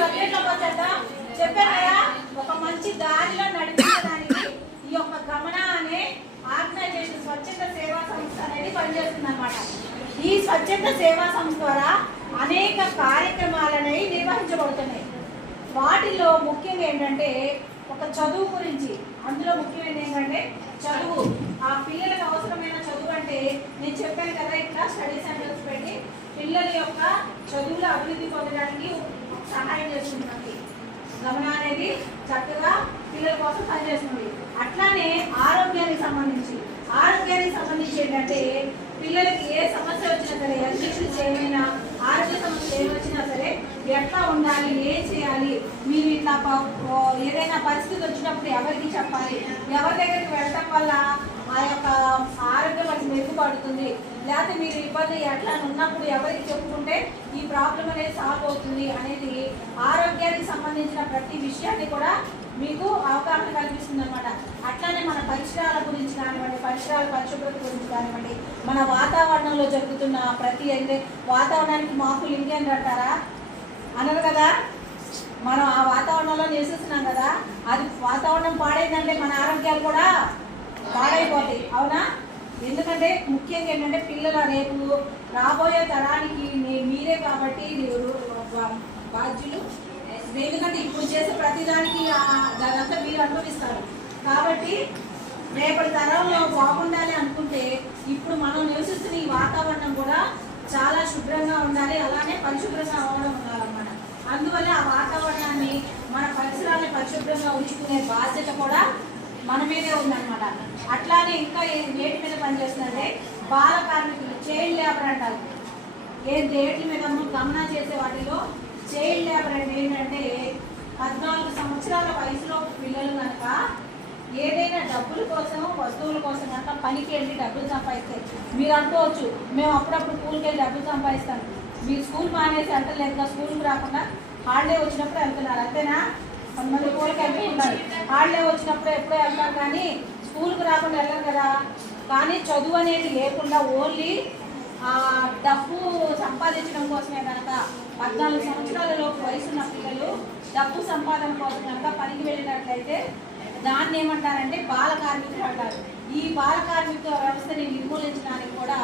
సబ్జెక్ట్లోకి వచ్చేద్దాం. చెప్పాను కదా, ఒక మంచి దారిలో నడిపించడానికి ఈ యొక్క గమన అనే ఆర్గనైజేషన్ స్వచ్ఛంద సేవా సంస్థ అనేది పనిచేస్తుంది అనమాట. ఈ స్వచ్ఛంద సేవా సంస్థ ద్వారా అనేక కార్యక్రమాలనేవి నిర్వహించబడుతున్నాయి. వాటిలో ముఖ్యంగా ఏంటంటే ఒక చదువు గురించి. అందులో ముఖ్యమైనది ఏంటంటే చదువు. ఆ పిల్లలకు అవసరమైన చదువు అంటే నేను చెప్పాను కదా, ఇట్లా స్టడీ సెంటర్స్ పెట్టి పిల్లల యొక్క చదువులో అభివృద్ధి పొందడానికి సహాయం చేస్తుంది. గమన అనేది చక్కగా పిల్లల కోసం పనిచేస్తుంది. అట్లానే ఆరోగ్యానికి సంబంధించి ఏంటంటే పిల్లలకి ఏ సమస్య వచ్చినా సరే, హెల్త్ ఇష్యూస్ ఏమైనా, ఆరోగ్య సమస్యలు ఏమొచ్చినా సరే ఎట్లా ఉండాలి, ఏం చేయాలి, మీరు ఇట్లా ఏదైనా పరిస్థితి వచ్చినప్పుడు ఎవరికి చెప్పాలి, ఎవరి దగ్గరికి వెళ్ళటం వల్ల ఆ యొక్క ఆరోగ్యం అది మెరుగుపడుతుంది, లేకపోతే మీరు ఇబ్బంది ఎట్లా ఉన్నప్పుడు ఎవరికి చెప్పుకుంటే ఈ ప్రాబ్లం అనేది సాల్వ్ అవుతుంది అనేది ఆరోగ్యానికి సంబంధించిన ప్రతి విషయాన్ని కూడా మీకు అవగాహన కల్పిస్తుంది అనమాట. అట్లానే మన పరిసరాల గురించి కానివ్వండి, పరిసరాల పరిశుభ్రత గురించి కానివ్వండి, మన వాతావరణంలో జరుగుతున్న ప్రతి వాతావరణానికి మార్పులు ఇంకేంటి అంటారా అనరు కదా. మనం ఆ వాతావరణంలో నివసిస్తున్నాం కదా, అది వాతావరణం పాడైందంటే మన ఆరోగ్యాలు కూడా పాడైపోతాయి, అవునా? ఎందుకంటే ముఖ్యంగా ఏంటంటే పిల్లల రేపు రాబోయే తరానికి మీరే కాబట్టి బాధ్యులు. ఎందుకంటే ఇప్పుడు చేసే ప్రతిదానికి దానంతా మీరు అనుభవిస్తారు. కాబట్టి రేపటి తరంలో బాగుండాలి అనుకుంటే ఇప్పుడు మనం నివసిస్తున్న ఈ వాతావరణం కూడా చాలా శుభ్రంగా ఉండాలి, అలానే పరిశుభ్రంగా అవ్వడం ఉండాలన్నమాట. అందువల్ల ఆ వాతావరణాన్ని, మన పరిసరాన్ని పరిశుభ్రంగా ఉంచుకునే బాధ్యత కూడా మన మీదే ఉందన్నమాట. అట్లానే ఇంకా వేటి మీద పనిచేస్తుందంటే బాల కార్మికులు, చైల్డ్ లేబర్ అంటారు. వేటి మీద గమనా చేసే వాటిలో చైల్డ్ లేబర్ అంటే ఏంటంటే 14 సంవత్సరాల వయసులో పిల్లలు కనుక ఏదైనా డబ్బుల కోసం, వస్తువుల కోసం కనుక పనికి వెళ్ళి డబ్బులు సంపాదిస్తే మీరు అనుకోవచ్చు, మేము అప్పుడప్పుడు స్కూల్కి వెళ్ళి డబ్బులు సంపాదిస్తాం. మీరు స్కూల్ మానేసి వెళ్తలేదు కదా, స్కూల్కి రాకుండా హాలిడే వచ్చినప్పుడు వెళ్తున్నారు, అంతేనా? కొంతమంది స్కూల్కి వెళ్తున్నారు, హాలిడే వచ్చినప్పుడు ఎప్పుడో వెళ్తారు కానీ స్కూల్కి రాకుండా వెళ్ళరు కదా. కానీ చదువు అనేది లేకుండా ఓన్లీ డబ్బు సంపాదించడం కోసమే కనుక 14 సంవత్సరాలలోపు వయసున్న పిల్లలు డబ్బు సంపాదన కోసం కనుక పనికి వెళ్ళినట్లయితే దాన్ని ఏమంటారంటే బాల కార్మికులు అంటారు. ఈ బాల కార్మిక వ్యవస్థని నిర్మూలించడానికి కూడా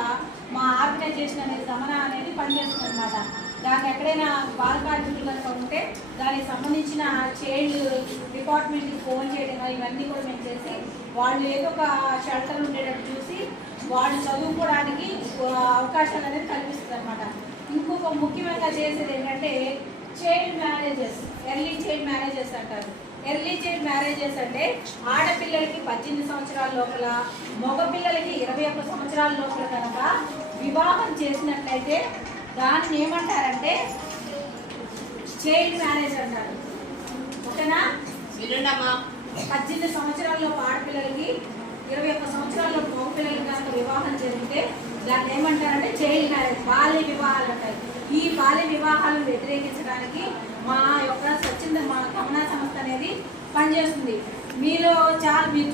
మా ఆర్గనైజేషన్ అనేది గమన అనేది పనిచేస్తుంది అనమాట. దానికి ఎక్కడైనా బాల కార్మికులు కనుక ఉంటే దానికి సంబంధించిన చైల్డ్ డిపార్ట్మెంట్కి ఫోన్ చేయడం ఇవన్నీ కూడా మేము చేసి వాళ్ళు ఏదో ఒక షెల్టర్ ఉండేటట్టు చూసి వాళ్ళు చదువుకోవడానికి అవకాశాలు అనేది కల్పిస్తుంది అనమాట. ఇంకొక ముఖ్యంగా చేసేది ఏంటంటే child marriages, early child marriages అంటారు. ఎర్లీ చైల్డ్ మ్యారేజెస్ అంటే ఆడపిల్లలకి 18 సంవత్సరాల లోపల, మగపిల్లలకి 21 సంవత్సరాల లోపల కనుక వివాహం చేసినట్లయితే దాన్ని ఏమంటారంటే చైల్డ్ మ్యారేజ్ అంటారు. ఓకేనా? 18 సంవత్సరాల్లో ఆడపిల్లలకి, 21 సంవత్సరాల్లో మగపిల్లలకి కనుక వివాహం జరిగితే దాన్ని ఏమంటారంటే చైల్డ్ మ్యారేజ్, బాల్య వివాహాలు అంటారు. ఈ బాల్య వివాహాలను వ్యతిరేకించడానికి మా యొక్క స్వచ్ఛంద గమన సంస్థ అనేది పనిచేస్తుంది. మీరు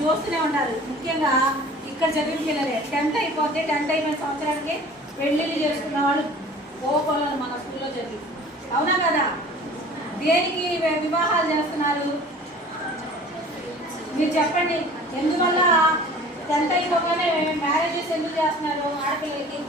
చూస్తూనే ఉంటారు, ముఖ్యంగా ఇక్కడ చదివిన పిల్లలే 10th అయిపోతే 10th అయిపోయిన సంవత్సరానికి పెళ్ళిళ్ళు చేసుకున్న వాళ్ళు పోకోవాలి మన స్కూల్లో జరిగి, అవునా కదా? దేనికి వివాహాలు చేస్తున్నారు మీరు చెప్పండి? ఎందువల్ల 10th అయిపోగానే మ్యారేజెస్ ఎందుకు చేస్తున్నారు ఆడపిల్లలకి?